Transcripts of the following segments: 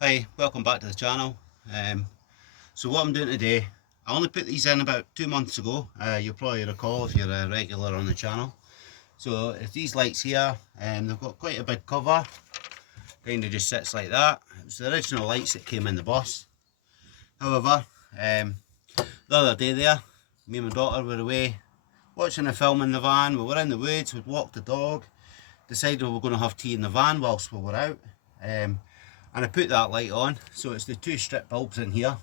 Hi, welcome back to the channel. So what I'm doing today, I only put these in about 2 months ago. You'll probably recall if you're a regular on the channel. So it's these lights here, they've got quite a big cover, kind of just sits like that. It was the original lights that came in the bus. However, the other day there, me and my daughter were away watching a film in the van. We were in the woods, we'd walked the dog, decided we were going to have tea in the van whilst we were out. And I put that light on, so it's the two strip bulbs in here,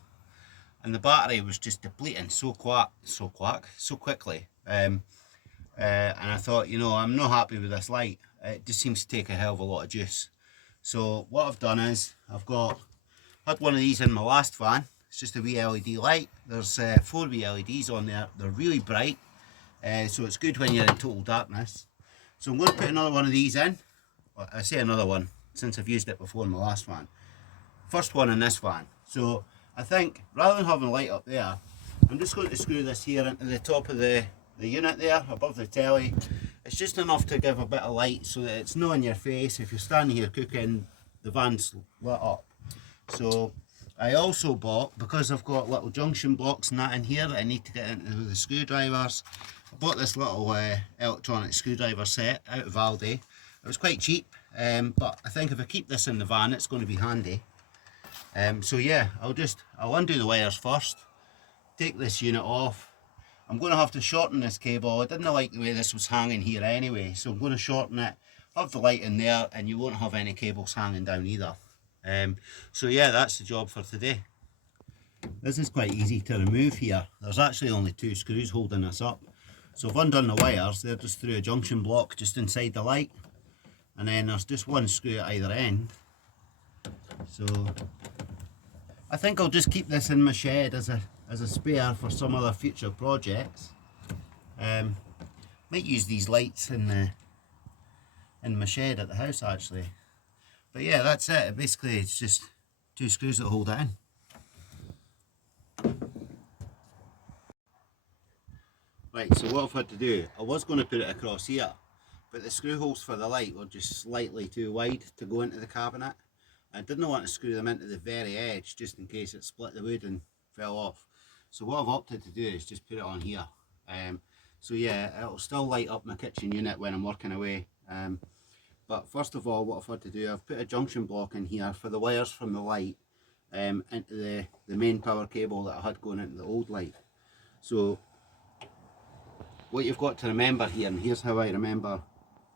and the battery was just depleting so quickly. And I thought, I'm not happy with this light. It just seems to take a hell of a lot of juice. So what I've done is had one of these in my last van. It's just a wee LED light. There's 4 wee LEDs on there. They're really bright, so it's good when you're in total darkness. So I'm going to put another one of these in. Well, I say another one since I've used it before in my last van. First one in this van. So I think rather than having a light up there, I'm just going to screw this here into the top of the unit there above the telly. It's just enough to give a bit of light so that it's not in your face. If you're standing here cooking, the van's lit up. So I also bought, because I've got little junction blocks and that in here that I need to get into the screwdrivers, I bought this little electronic screwdriver set out of Aldi. It was quite cheap, but I think if I keep this in the van, it's going to be handy. So yeah, I'll undo the wires first, take this unit off. I'm going to have to shorten this cable. I didn't like the way this was hanging here anyway, so I'm going to shorten it, have the light in there, and you won't have any cables hanging down either. So yeah, that's the job for today. This is quite easy to remove here. There's actually only 2 screws holding this up. So I've undone the wires, they're just through a junction block just inside the light. And then there's just 1 screw at either end. So I think I'll just keep this in my shed as a spare for some other future projects. Might use these lights in my shed at the house actually. But yeah, that's it. Basically it's just 2 screws that hold it in. Right, so what I've had to do, I was going to put it across here, but the screw holes for the light were just slightly too wide to go into the cabinet. I didn't want to screw them into the very edge just in case it split the wood and fell off. So what I've opted to do is just put it on here. So yeah, it'll still light up my kitchen unit when I'm working away. But first of all, what I've had to do, I've put a junction block in here for the wires from the light into the main power cable that I had going into the old light. So what you've got to remember here, and here's how I remember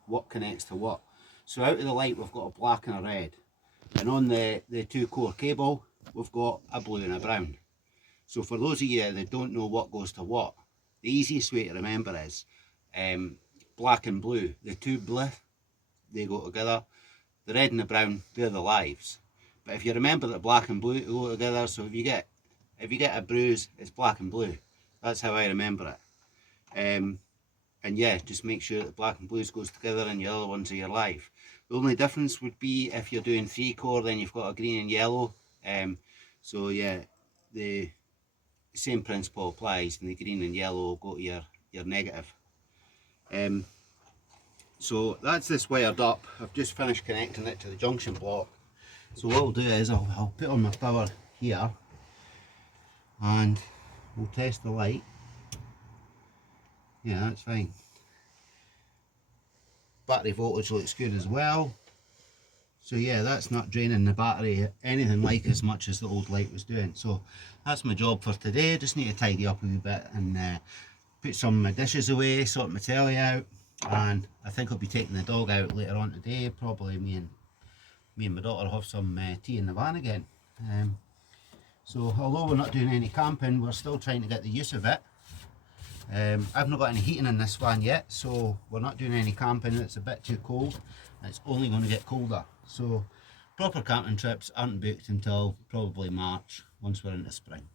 what connects to what. So out of the light we've got a black and a red, and on the 2 core cable we've got a blue and a brown. So for those of you that don't know what goes to what, the easiest way to remember is black and blue, the 2 blue, they go together. The red and the brown, they're the lives. But if you remember that black and blue go together, so if you get a bruise, it's black and blue. That's how I remember it. And yeah, just make sure that black and blues goes together and your other ones are your live. The only difference would be if you're doing 3 core, then you've got a green and yellow. So yeah, the same principle applies, and the green and yellow will go to your negative. So that's this wired up. I've just finished connecting it to the junction block. So what I'll do is I'll put on my power here and we'll test the light. Yeah, that's fine. Battery voltage looks good as well. So yeah, that's not draining the battery anything like as much as the old light was doing. So that's my job for today. Just need to tidy up a wee bit and put some of my dishes away, sort my telly out, and I think I'll be taking the dog out later on today. Probably me and my daughter will have some tea in the van again. So although we're not doing any camping, we're still trying to get the use of it. I've not got any heating in this van yet, so we're not doing any camping. It's a bit too cold. It's only going to get colder. So proper camping trips aren't booked until probably March, once we're into spring.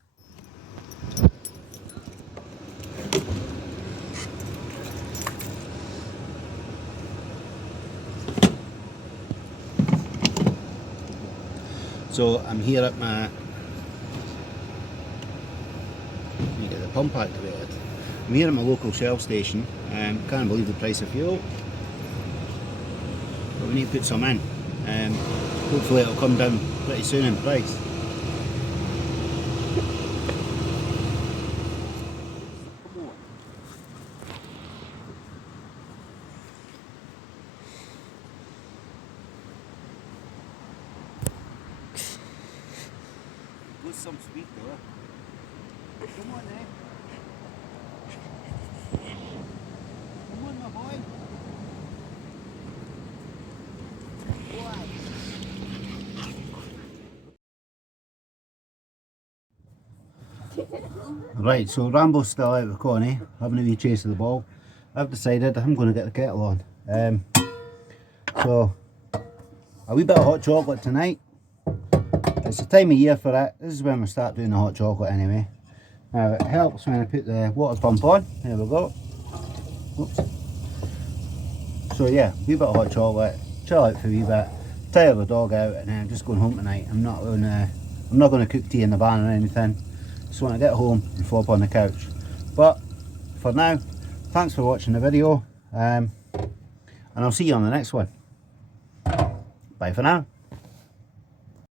So I'm here at let me get the pump activated. I'm here at my local Shell station. Can't believe the price of fuel, but we need to put some in. Hopefully it'll come down pretty soon in price. With some sweet though. Come on then. Come on my boy. Right, so Rambo's still out with Connie, having a wee chase of the ball. I've decided I'm going to get the kettle on. So, a wee bit of hot chocolate tonight. It's the time of year for it. This is when we start doing the hot chocolate anyway. Now it helps when I put the water pump on. There we go. Oops. So yeah, a wee bit of hot chocolate, chill out for a wee bit, tire the dog out, and then I'm just going home tonight. I'm not going to cook tea in the van or anything. Just want to get home and flop on the couch. But for now, thanks for watching the video, and I'll see you on the next one. Bye for now.